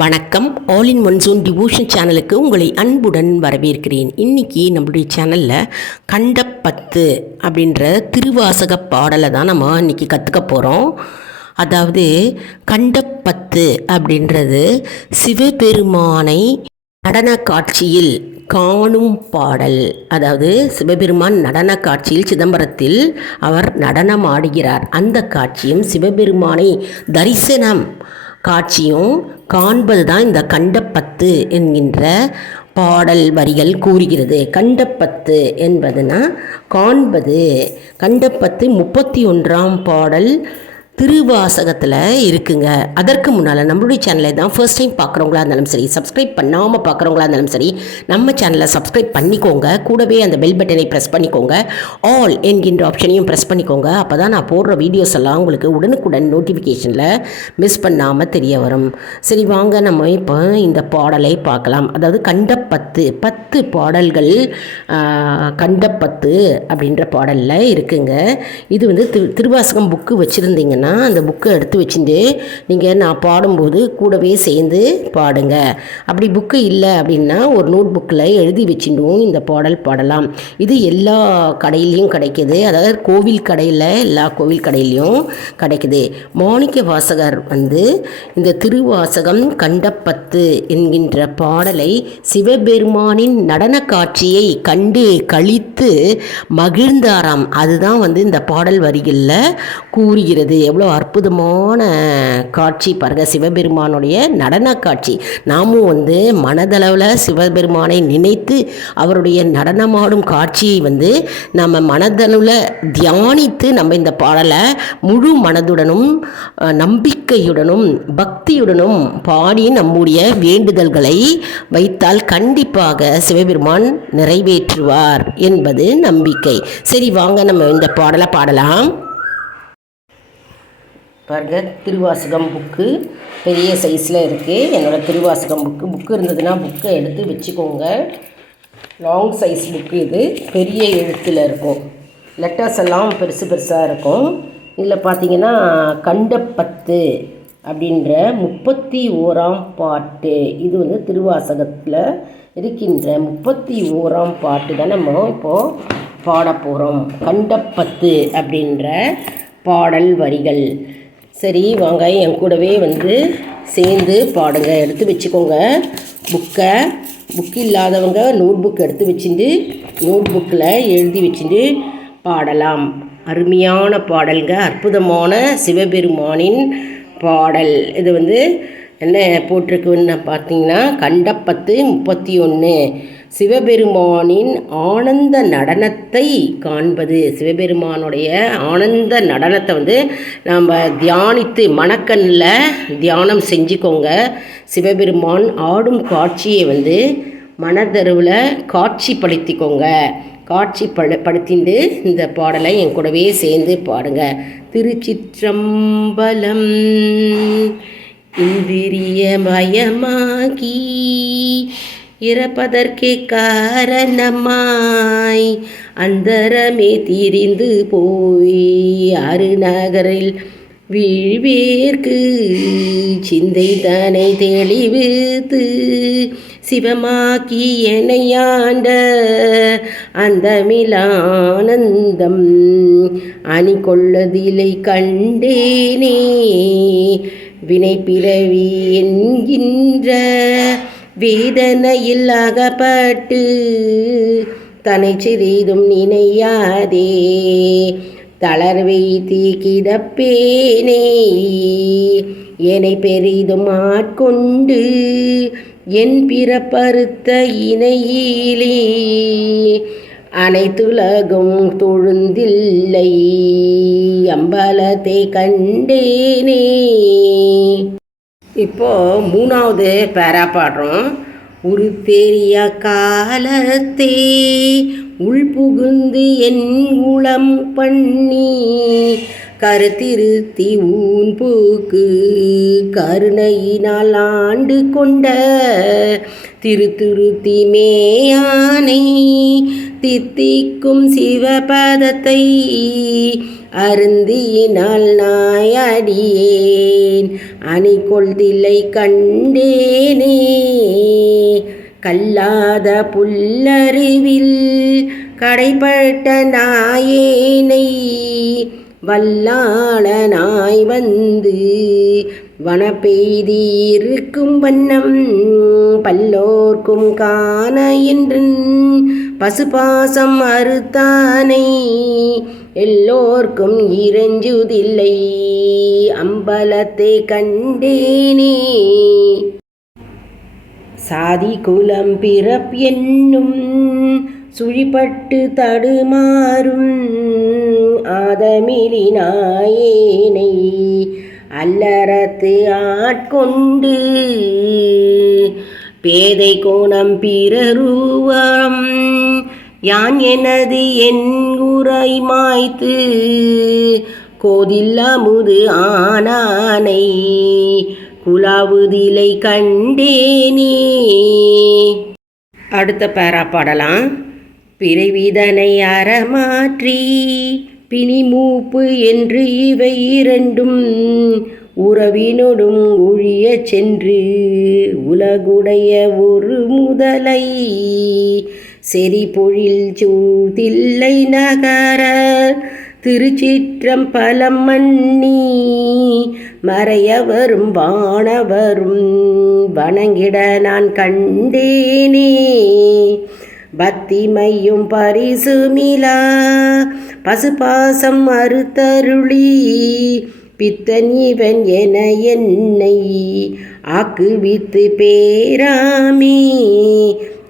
வணக்கம். All in monsoon devotion சேனலுக்கு உங்களை அன்புடன் வரவேற்கிறேன். இன்னைக்கு நம்மளுடைய சேனலில் கண்டப்பத்து அப்படின்ற திருவாசக பாடலை தான் நம்ம இன்றைக்கி கற்றுக்க போகிறோம் அதாவது கண்டப்பத்து அப்படின்றது சிவபெருமானை நடன காட்சியில் காணும் பாடல். அதாவது சிவபெருமான் நடன காட்சியில் சிதம்பரத்தில் அவர் நடனம் ஆடுகிறார் அந்த காட்சியும் சிவபெருமானை தரிசனம் காட்சியும் காண்பது தான் இந்த கண்டப்பத்து என்கின்ற பாடல் வரிகள் கூறுகிறது. கண்டப்பத்து என்பதுனா காண்பது. கண்டப்பத்து முப்பத்தி ஒன்றாம் பாடல் திருவாசகத்தில் இருக்குங்க. அதற்கு முன்னால் நம்மளுடைய சேனலை தான் ஃபர்ஸ்ட் டைம் பார்க்குறவங்களா இருந்தாலும் சரி சப்ஸ்கிரைப் பண்ணாமல் பார்க்குறவங்களா இருந்தாலும் சரி நம்ம சேனலை சப்ஸ்கிரைப் பண்ணிக்கோங்க. கூடவே அந்த பெல் பட்டனை ப்ரெஸ் பண்ணிக்கோங்க. ஆல் என்கின்ற ஆப்ஷனையும் ப்ரெஸ் பண்ணிக்கோங்க. அப்போ தான் நான் போடுற வீடியோஸ் எல்லாம் உங்களுக்கு உடனுக்குடன் நோட்டிஃபிகேஷனில் மிஸ் பண்ணாமல் தெரிய வரும். சரி வாங்க நம்ம இப்போ இந்த பாடலை பார்க்கலாம். அதாவது கண்டப்பத்து பத்து பாடல்கள் கண்ட கண்டப்பத்து அப்படின்ற பாடலில் இருக்குங்க. இது வந்து திரு திருவாசகம் புக்கு வச்சுருந்தீங்கன்னா அந்த புக்கை எடுத்து வச்சுட்டு நீங்கள் நான் பாடும்போது கூடவே சேர்ந்து பாடுங்க. அப்படி புக்கு இல்லை அப்படின்னா ஒரு நோட் புக்கில் எழுதி வச்சுட்டும் இந்த பாடல் பாடலாம். இது எல்லா கடையிலையும் கிடைக்குது. அதாவது கோவில் கடையில் எல்லா கோவில் கடையிலையும் கிடைக்குது. மாணிக்க வாசகர் வந்து இந்த திருவாசகம் கண்டப்பத்து என்கின்ற பாடலை சிவபெருமானின் நடன காட்சியை கண்டு கழித்து மகிழ்ந்தாராம். அதுதான் வந்து இந்த பாடல் வரிகளில் கூறுகிறது. எவ்வளோ அற்புதமான காட்சி பாருங்க. சிவபெருமானுடைய நடன காட்சி. நாமும் வந்து மனதளவில் சிவபெருமானை நினைத்து அவருடைய நடனமாடும் காட்சியை வந்து நம்ம மனதளவில் தியானித்து நம்ம இந்த பாடலை முழு மனதுடனும் நம்பிக்கையுடனும் பக்தியுடனும் பாடி நம்முடைய வேண்டுதல்களை வைத்தால் கண்டிப்பாக சிவபெருமான் நிறைவேற்றுவார் என்பது நம்பிக்கை. சரி வாங்க நம்ம இந்த பாடலை பாடலாம். பாருங்கள் திருவாசகம் புக்கு. பெரிய சைஸில் இருக்குது என்னோடய திருவாசகம் புக்கு. புக்கு இருந்ததுன்னா புக்கை எடுத்து வச்சுக்கோங்க. லாங் சைஸ் புக்கு இது. பெரிய எழுத்தில் இருக்கும். லெட்டர்ஸ் எல்லாம் பெருசு பெருசாக இருக்கும். இதில் பார்த்தீங்கன்னா கண்டப்பத்து அப்படின்ற முப்பத்தி ஓராம் பாட்டு இது வந்து திருவாசகத்தில் இருக்கின்ற முப்பத்தி ஓராம் பாட்டு தான் நம்ம இப்போது பாட போகிறோம் கண்டப்பத்து அப்படின்ற பாடல் வரிகள். சரி வாங்க என் கூடவே வந்து சேர்ந்து பாடுங்க. எடுத்து வச்சுக்கோங்க. புக்கை புக் இல்லாதவங்க நோட் புக் எடுத்து வச்சுட்டு நோட் புக்கில் எழுதி வச்சுட்டு பாடலாம். அருமையான பாடல்ங்க அற்புதமான சிவபெருமானின் பாடல். இது வந்து என்ன போட்டிருக்குன்னு பார்த்தீங்கன்னா கண்டப்பத்து முப்பத்தி ஒன்று சிவபெருமானின் ஆனந்த நடனத்தை காண்பது. சிவபெருமானுடைய ஆனந்த நடனத்தை வந்து நாம் தியானித்து மணக்கண்ணில் தியானம் செஞ்சுக்கோங்க. சிவபெருமான் ஆடும் காட்சியை வந்து மனதருவில் காட்சிப்படுத்திக்கோங்க காட்சி படு படுத்திண்டு இந்த பாடலை என் கூடவே சேர்ந்து பாடுங்க. திருச்சிற்றம்பலம் இந்திரியமயமாகி இறப்பதற்கே காரணமாய். அந்தரமே திரிந்து போய் ஆறு நகரில் வீழ்வேற்கு. சிந்தை தானே தெளிவித்து சிவமாக்கி எனையாண்ட அந்த மிலானந்தம் அணி கொள்ளதிலை கண்டேனே. வினை பிறவி என்கின்ற வேதனையில் அகப்பட்டு தனை சிறிதும் நினையாதே. தளர்வை தீக்கிடப்பேனே. என்னை பெரிதும் ஆட்கொண்டு என் பிறப்பறுத்த இணையிலே. அனைத்துலகும் தொழுந்தில்லை அம்பலத்தை கண்டேனே. இப்போது மூணாவது பேரா பாடுறோம் ஒரு பெரிய காலத்தே உள் புகுந்து என் உளம் பண்ணி கருத்திருத்தி ஊன் பூக்கு கருணையினால் ஆண்டு கொண்ட திருத்துருத்தி மேயானை தித்திக்கும் சிவபதத்தை அருந்தியினால் நாயடியேன். அணிகொள் தில்லை கண்டேனே கல்லாத புல்லறிவில் கடைப்பட்ட நாயேனை. வல்லாளனாய் வந்து வனப்பெய்தி இருக்கும் வண்ணம் பல்லோர்க்கும் காண என்று பசுபாசம் அறுத்தானை. எல்லோர்க்கும் இறைஞ்சுதில்லை. அம்பலத்தை கண்டேனே. சாதி குலம் பிறப் என்னும் சுழிப்பட்டு தடுமாறும் ஆதமிலினாயேனை. அல்லறத்து ஆட்கொண்டு பேதை கோணம் பிறருவம். யான் எனது என் உரை மாய்த்து கோதில்லமுது ஆனானை குலாவுதிலை கண்டேனே. அடுத்த பேரா பாடலாம். பிறவிதனை அறமாற்றி பிணிமூப்பு என்று இவை இரண்டும் உறவினொடும் ஒழிய சென்று உலகுடைய ஒரு முதலை. செறி பொழில் சூதில்லை நகர திருச்சிற்றம்பலம் மன்னி. மறையவரும் வானவரும் வணங்கிட நான் கண்டேனே. பக்திமையும் பரிசுமிலா பசுபாசம் அறுத்தருளி. பித்தன் இவன் என என்னை ஆக்குவித்து பேராமே.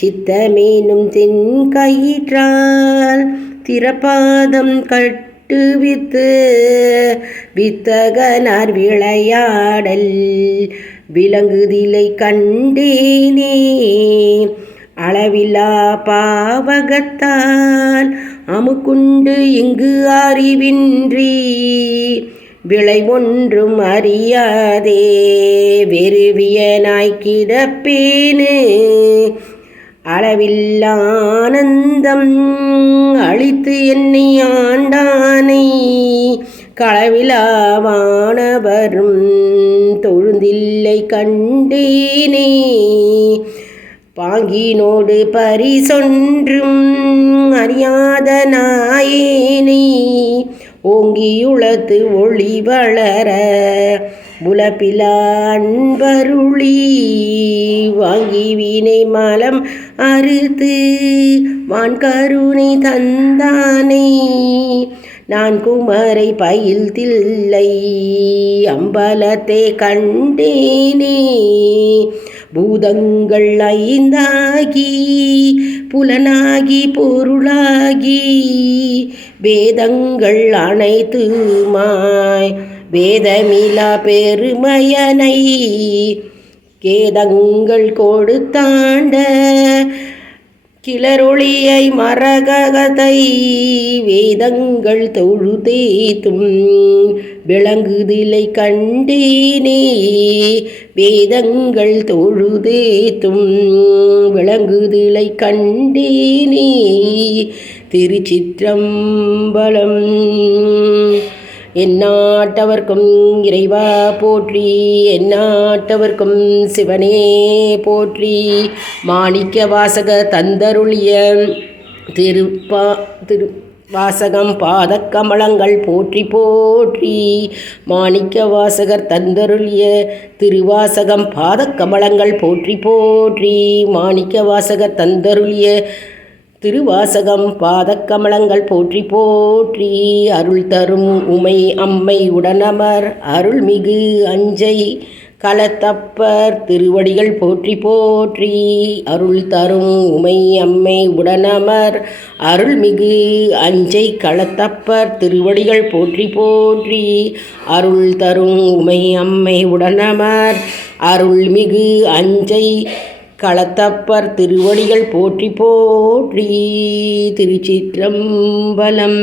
சித்தமேனும் தென் கயிற்றால் திறப்பாதம் கட்டுவித்து வித்தகனார் விளையாடல் விலங்குதிலை கண்டேனே. அளவிலா பாவகத்தால் அமுக்குண்டு இங்கு அறிவின்றி. விளை ஒன்றும் அறியாதே. வெறுவிய கிடப்பேனு. அளவில்லானந்தம் அழித்து என்னை ஆண்டானை. களவிலாவானவரும் தொழுந்தில்லை கண்டேனே. பாங்கினோடு பரிசொன்றும் அறியாத நாயேனே. ஓங்கியுளத்து ஒளி வளர புலப்பிலா அன்பருளி வாங்கி வீணை மலம் அறுத்து வான் கருணை தந்தானே நான் குமரை பயில்தில்லை அம்பலத்தை கண்டேனே பூதங்கள் ஐந்தாகி புலனாகி பொருளாகி வேதங்கள் அனைத்துமாய் வேதமிலா பெருமையனை கேதங்கள் கொடுத்தாண்ட கிளரொளியை மரகதை வேதங்கள் தொழுதேத்தும் விளங்குதிலை கண்டேனே வேதங்கள் தொழுதேத்தும் விளங்குதிலை கண்டேனே திருச்சிற்றம்பலம். எந்நாட்டவர்க்கும் இறைவா போற்றி எந்நாட்டவர்க்கும் சிவனே போற்றி. மாணிக்க வாசக தந்தருளிய திருப்பா திரு வாசகம் பாதக்கமலங்கள் போற்றி போற்றி. மாணிக்க வாசகர் தந்தருளிய திருவாசகம் பாதக்கமலங்கள் போற்றி போற்றி. மாணிக்க வாசகர் தந்தருளிய திருவாசகம் பாதக்கமலங்கள் போற்றி போற்றி. அருள் தரும் உமை அம்மை உடனமர் அருள்மிகு அஞ்சை களத்தப்பர் திருவடிகள் போற்றி போற்றி அருள் தரும் உமை அம்மை உடனமர். அருள்மிகு அஞ்சை களத்தப்பர் திருவடிகள் போற்றி போற்றி அருள் தரும் உமை அம்மை உடனமர். அருள்மிகு அஞ்சை களத்தப்பர் திருவடிகள் போற்றி போற்றி திருச்சிற்றம்பலம்.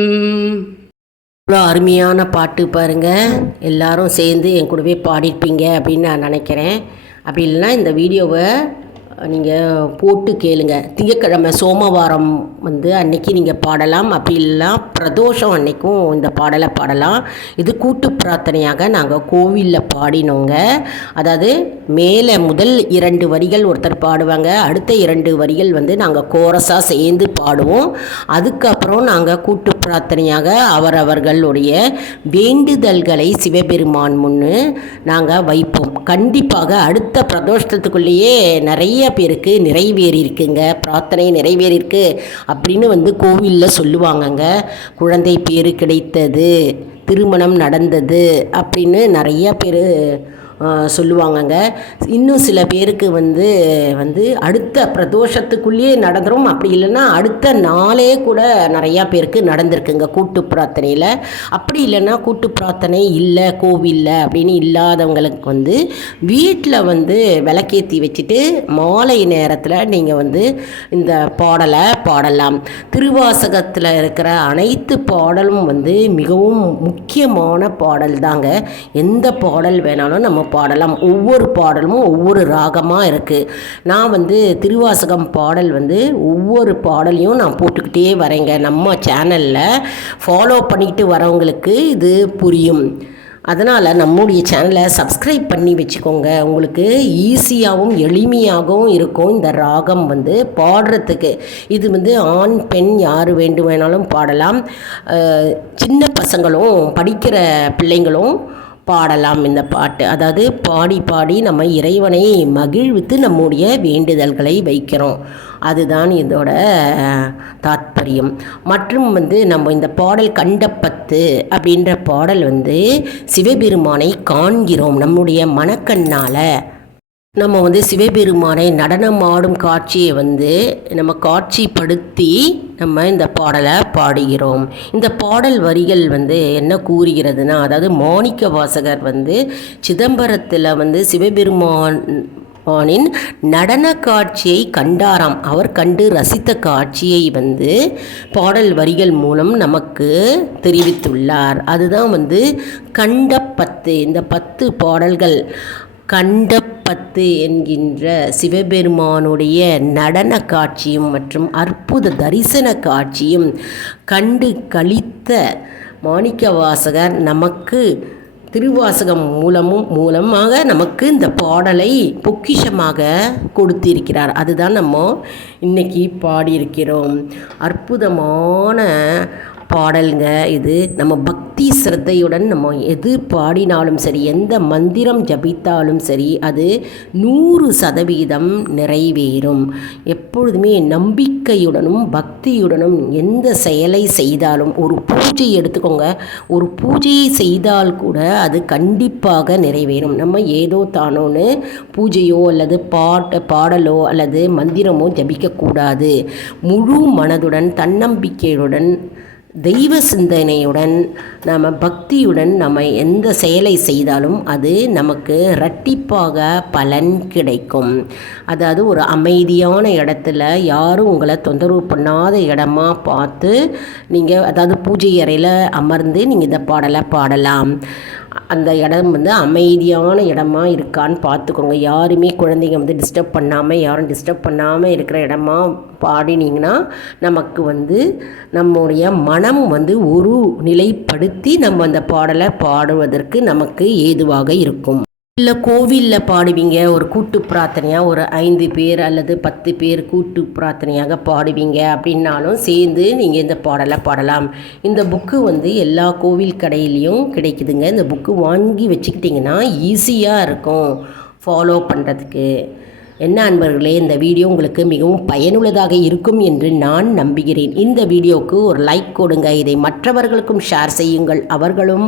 இவ்வளோ அருமையான பாட்டு பாருங்கள் எல்லாரும் சேர்ந்து என் கூடவே பாடியிருப்பீங்க அப்படின்னு நான் நினைக்கிறேன். அப்படி இல்லைன்னா இந்த வீடியோவை நீங்கள் போட்டு கேளுங்க. திங்கக்கிழமை சோமவாரம் வந்து அன்னைக்கு நீங்கள் பாடலாம். அப்படி இல்லைன்னா பிரதோஷம் அன்னைக்கும் இந்த பாடலை பாடலாம். இது கூட்டு பிரார்த்தனையாக நாங்கள் கோவிலில் பாடினோங்க. அதாவது மேலே முதல் இரண்டு வரிகள் ஒருத்தர் பாடுவாங்க. அடுத்த இரண்டு வரிகள் வந்து நாங்கள் கோரஸாக சேர்ந்து பாடுவோம். அதுக்கப்புறம் நாங்கள் கூட்டு பிரார்த்தனையாக அவரவர்களுடைய வேண்டுதல்களை சிவபெருமான் முன்னு நாங்கள் வைப்போம். கண்டிப்பாக அடுத்த பிரதோஷத்துக்குள்ளேயே நிறைய பேருக்கு நிறைவேறியிருக்குங்க. பிரார்த்தனை நிறைவேறியிருக்கு. அப்படின்னு வந்து கோவிலில் சொல்லுவாங்கங்க. குழந்தை பேர் கிடைத்தது திருமணம் நடந்தது அப்படின்னு நிறைய பேர் சொல்லுவாங்கங்க. இன்னும் சில பேருக்கு வந்து வந்து அடுத்த பிரதோஷத்துக்குள்ளேயே நடந்துடும் அப்படி இல்லைன்னா அடுத்த நாளே கூட நிறையா பேருக்கு நடந்திருக்குங்க கூட்டு பிரார்த்தனையில். அப்படி இல்லைன்னா கூட்டு பிரார்த்தனை இல்லை கோவிலில் அப்படின்னு இல்லாதவங்களுக்கு வந்து வீட்டில் வந்து விளக்கேற்றி வச்சுட்டு மாலை நேரத்தில் நீங்கள் வந்து இந்த பாடலை பாடலாம். திருவாசகத்தில் இருக்கிற அனைத்து பாடலும் வந்து மிகவும் முக்கியமான பாடல் தாங்க எந்த பாடல் வேணாலும் நம்ம பாடலாம். ஒவ்வொரு பாடலும் ஒவ்வொரு ராகமாக இருக்குது நான் வந்து திருவாசகம் பாடல் வந்து ஒவ்வொரு பாடலையும் நான் போட்டுக்கிட்டே வரேங்க. நம்ம சேனலில் ஃபாலோ பண்ணிக்கிட்டு வரவங்களுக்கு இது புரியும். அதனால் நம்முடைய சேனலை சப்ஸ்கிரைப் பண்ணி வச்சுக்கோங்க. உங்களுக்கு ஈஸியாகவும் எளிமையாகவும் இருக்கும் இந்த ராகம் வந்து பாடுறதுக்கு. இது வந்து ஆண் பெண் யார் வேண்டும் வேணாலும் பாடலாம் சின்ன பசங்களும் படிக்கிற பிள்ளைங்களும் பாடலாம் இந்த பாட்டு. அதாவது பாடி பாடி நம்ம இறைவனை மகிழ்வித்து நம்முடைய வேண்டுதல்களை வைக்கிறோம். அதுதான் இதோட தாத்பரியம். மற்றும் வந்து நம்ம இந்த பாடல் கண்டப்பத்து அப்படின்ற பாடல் வந்து சிவபெருமானை காண்கிறோம் நம்முடைய மனக்கண்ணால். நம்ம வந்து சிவபெருமானை நடனம் ஆடும் காட்சியை வந்து நம்ம காட்சிப்படுத்தி நம்ம இந்த பாடலை பாடுகிறோம். இந்த பாடல் வரிகள் வந்து என்ன கூறுகிறதுனா அதாவது மாணிக்க வாசகர் வந்து சிதம்பரத்தில் வந்து சிவபெருமான் ஆனின் நடன காட்சியை கண்டாராம். அவர் கண்டு ரசித்த காட்சியை வந்து பாடல் வரிகள் மூலம் நமக்கு தெரிவித்துள்ளார். அதுதான் வந்து கண்ட பத்து இந்த பத்து பாடல்கள். கண்ட பத்து என்கின்ற சிவபெருமானுடைய நடன காட்சியும் மற்றும் அற்புத தரிசன காட்சியும் கண்டு கழித்த மாணிக்க வாசகர் நமக்கு திருவாசகம் மூலமும் மூலமாக நமக்கு இந்த பாடலை பொக்கிஷமாக கொடுத்திருக்கிறார். அதுதான் நம்ம இன்னைக்கு பாடியிருக்கிறோம். அற்புதமான பாடலுங்க இது. நம்ம பக்தி சிரத்தையுடன் நம்ம எது பாடினாலும் சரி எந்த மந்திரம் ஜபித்தாலும் சரி அது நூறு சதவீதம் நிறைவேறும். எப்பொழுதுமே நம்பிக்கையுடனும் பக்தியுடனும் எந்த செயலை செய்தாலும் ஒரு பூஜை எடுத்துக்கோங்க. ஒரு பூஜையை செய்தால் கூட அது கண்டிப்பாக நிறைவேறும். நம்ம ஏதோ தானோன்னு பூஜையோ அல்லது பாட்டு பாடலோ அல்லது மந்திரமோ ஜபிக்கக்கூடாது. முழு மனதுடன் தன்னம்பிக்கையுடன் தெய்வ சிந்தனையுடன் நம்ம பக்தியுடன் நம்ம எந்த செயலை செய்தாலும் அது நமக்கு ரட்டிப்பாக பலன் கிடைக்கும். அதாவது ஒரு அமைதியான இடத்துல யாரும் உங்களை தொந்தரவு பண்ணாத இடமா பார்த்து நீங்கள் அதாவது பூஜை அறையில் அமர்ந்து நீங்கள் இந்த பாடலை பாடலாம். அந்த இடம் வந்து அமைதியான இடமா இருக்கான்னு பார்த்துக்கோங்க. யாருமே குழந்தைங்க வந்து டிஸ்டர்ப் பண்ணாமல் யாரும் டிஸ்டர்ப் பண்ணாமல் இருக்கிற இடமா பாடினீங்கன்னா நமக்கு வந்து நம்முடைய மனம் வந்து ஒரு நிலைப்படுத்தி நம்ம அந்த பாடலை பாடுவதற்கு நமக்கு ஏதுவாக இருக்கும். இல்லை கோவிலில் பாடுவீங்க ஒரு கூட்டு பிரார்த்தனையாக ஒரு ஐந்து பேர் அல்லது பத்து பேர் கூட்டு பிரார்த்தனையாக பாடுவீங்க அப்படின்னாலும் சேர்ந்து நீங்கள் இந்த பாடலை பாடலாம். இந்த புக்கு வந்து எல்லா கோவில் கடையிலையும் கிடைக்குதுங்க. இந்த புக்கு வாங்கி வச்சுக்கிட்டிங்கன்னா ஈஸியாக இருக்கும். ஃபாலோ பண்ணுறதுக்கு என்ன அன்பர்களே இந்த வீடியோ உங்களுக்கு மிகவும் பயனுள்ளதாக இருக்கும் என்று நான் நம்புகிறேன். இந்த வீடியோவுக்கு ஒரு லைக் கொடுங்க. இதை மற்றவர்களுக்கும் ஷேர் செய்யுங்கள். அவர்களும்